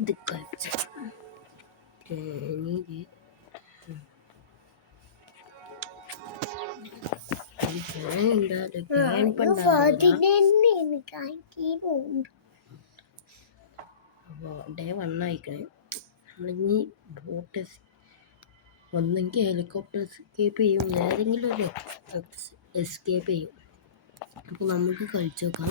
ഇത് കഴിച്ച ഡേ 1 ആയിക്കണേ. നമ്മളിനി ബോട്ട് ഒന്നെങ്കിൽ ഹെലികോപ്റ്റർ എസ്കേപ്പ് ചെയ്യും, ഏതെങ്കിലും ഒരു എസ്കേപ്പ് ചെയ്യും. അപ്പോൾ നമുക്ക് കളിച്ചു നോക്കാം.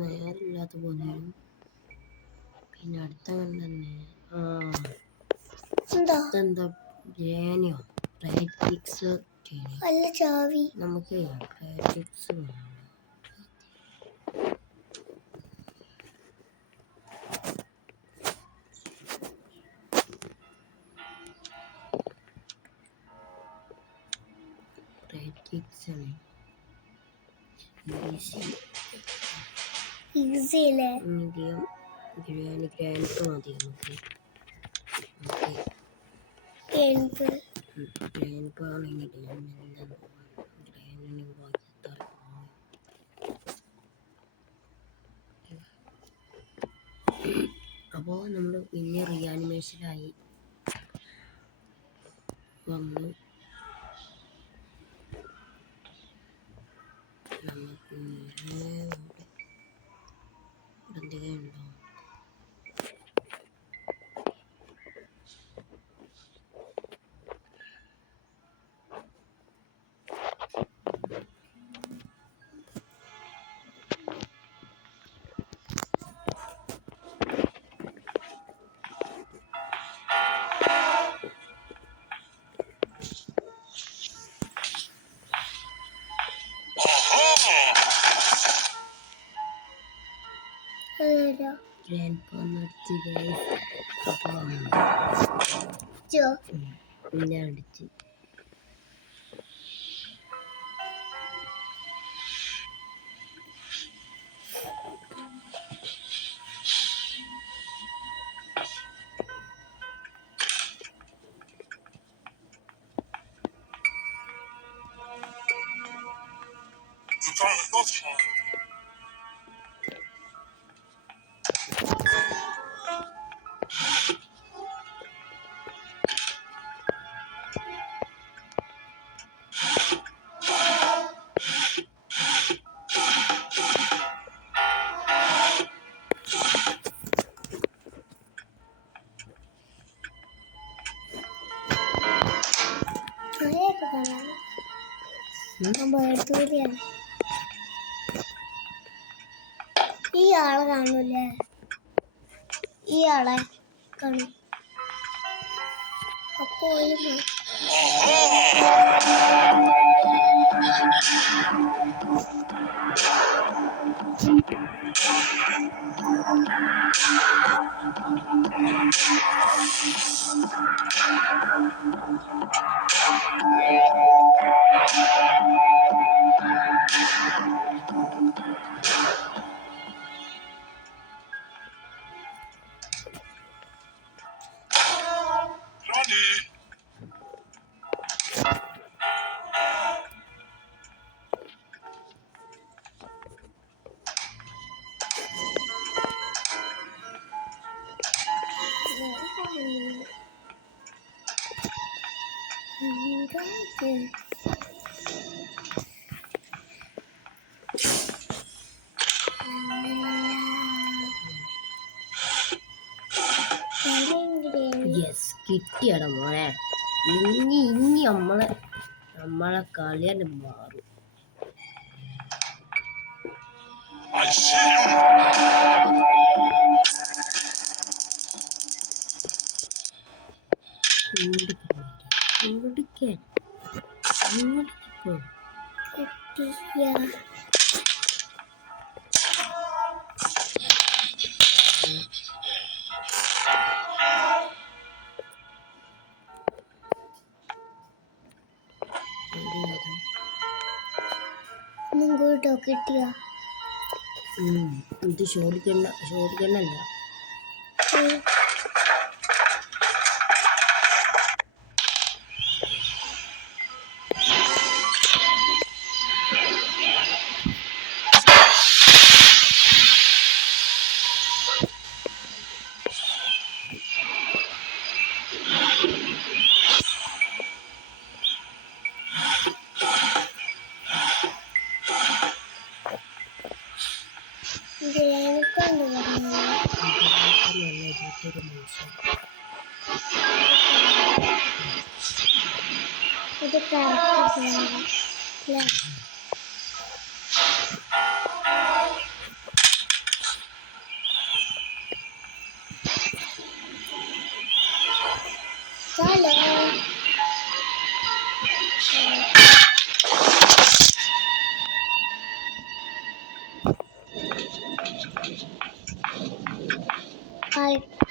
നേരില്ലാത്ത പോലെയും പിന്നെ അടുത്ത തന്നെ എന്താ ജേനിയോ പ്രാക്ടിക്സ് നമുക്ക് പ്രാക്ടിക്സ് ഈസിയല്ലേ? മീഡിയം ഗ്രാൻഡ് മതി നമുക്ക്. അപ്പോൾ നമ്മൾ പിന്നെ റിയാനിമേഷനായി വന്നു. നമുക്ക് എന്തെങ്കിലും ഉണ്ടോ? അടിച്ച് ഈ ആളെ കാണൂലേ? ഈ ആളെ കാണും. അപ്പോൾ കിട്ടിയട മോനെ. ഇനി നമ്മളെ കളിയാണ് മാറും. കിട്ടിയ ഇത് ഷോടിക്കണ്ണല്ല. അത് കറക്റ്റ് അല്ലേ? ചലോ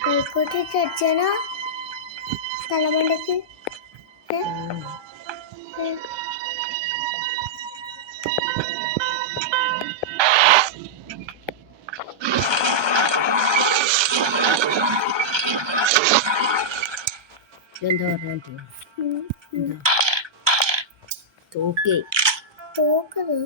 കൈക്കോട്ടി ചച്ചനോ തലമണ്ടക്ക് ഇതെന്താ പറഞ്ഞാൽ തോക്കേ തോക്കത്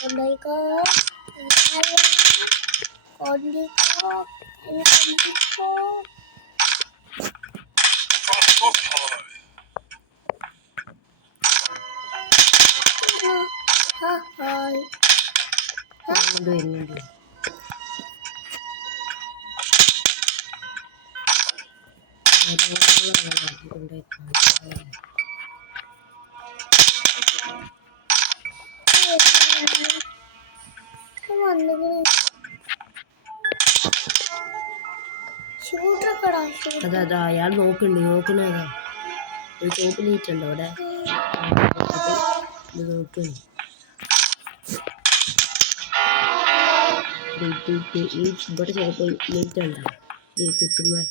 കൊണ്ടോയിക്കോ കൊണ്ടിക്കോ കൊണ്ടിക്കോ ഹായ് വരുന്നുണ്ട്. അതാ അയാൾ നോക്കണതാ ഒരു ചോപ്പ് നീറ്റുണ്ടോ അവിടെ ഇത് നോക്കുന്നു. ഇവിടെ ചിലപ്പോൾ നീറ്റുണ്ടോ ഈ കുത്തുമ്പോൾ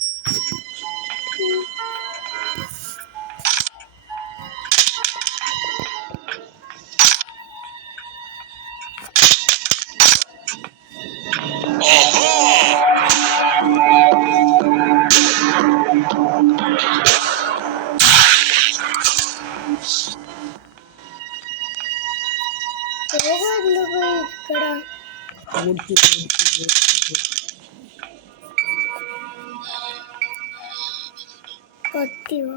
കൊത്തിയോ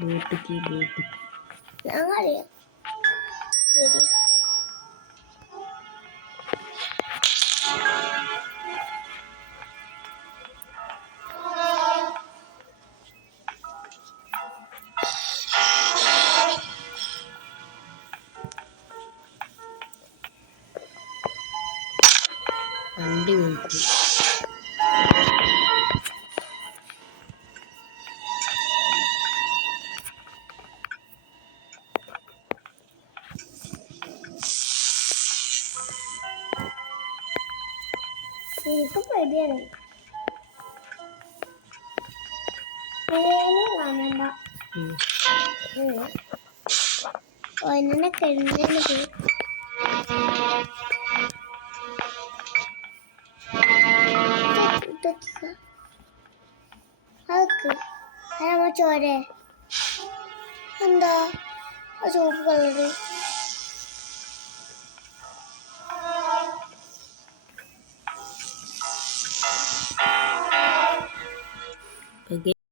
ബോട്ടിക്ക് ഞങ്ങളറിയാം ശരി വണ്ടി നോക്കി എനിക്ക് പേടിയാണ് പേര് കാണണ്ട ഒന്നെ കെണ്ണേന് പോയി ആക്ക് അമ്മ ചോരെ എന്താ ആ ചുവപ്പ് കളറ്